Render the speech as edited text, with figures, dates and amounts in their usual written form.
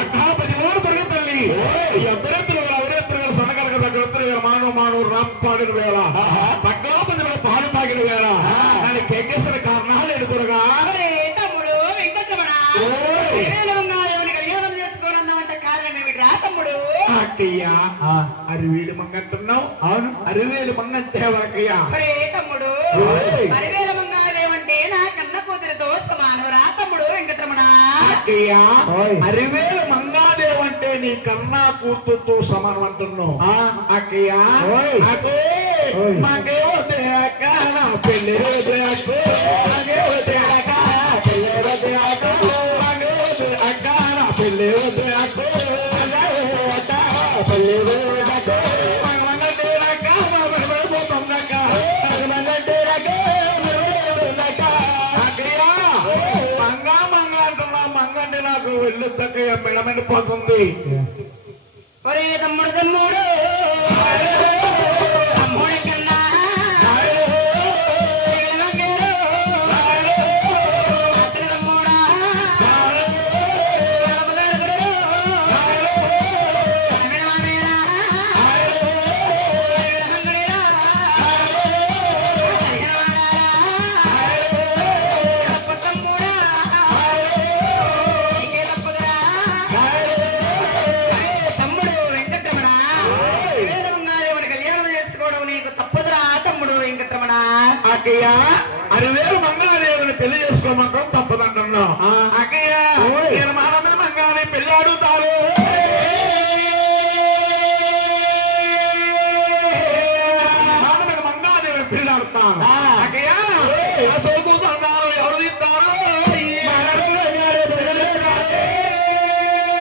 అక్క 10 ఓడు తరగ తల్లి ఎవరెత్తులు ఎవరెత్తులు సన్నగలగ దగ్గర మానవ మానవుడు రాంపాడిన వేళ పక్కన 10 వేల పాలు తాగిన వేళ దాన్ని కేకేసిన కారణాలు ఎడుతురుగా తమ్ముడు వెంకటరమణ కళ్యాణం చేసుకోనున్నావంట కారణం ఏమిట్రా తమ్ముడు? అక్కయ్యా అరివేలు మంగంటున్నావు. అవును, అరివేలు మంగంటే ఎవరక్కయ్యా? అరే తమ్ముడు, అరివేల మంగాదేవంటే నా కన్న కూతురితో సమానవరా తమ్ముడు వెంకటరమణ. అక్కయ్యా, అరివేలు మంగాదేవంటే నీ కన్నా కూతురుతో సమానం అంటున్నావు. అక్కయ్యా, మాకేవో అక్క నా పెళ్ళి అక్క పెళ్ళి అక్క మంగండి నాకు వెళ్ళు తగ్గ మెడమండిపోతుంది. ఒరే తమ్ముడు తమ్ముడు తమ్ముడి కన్నా అక్కయ్య, అరివేలు మంగాదేవుని పెళ్లి చేసుకోమంటాం తప్పదంటున్నాం. అక్కయ్య, నేను మానవుని మంగానే పెళ్ళి అడుగుతారు.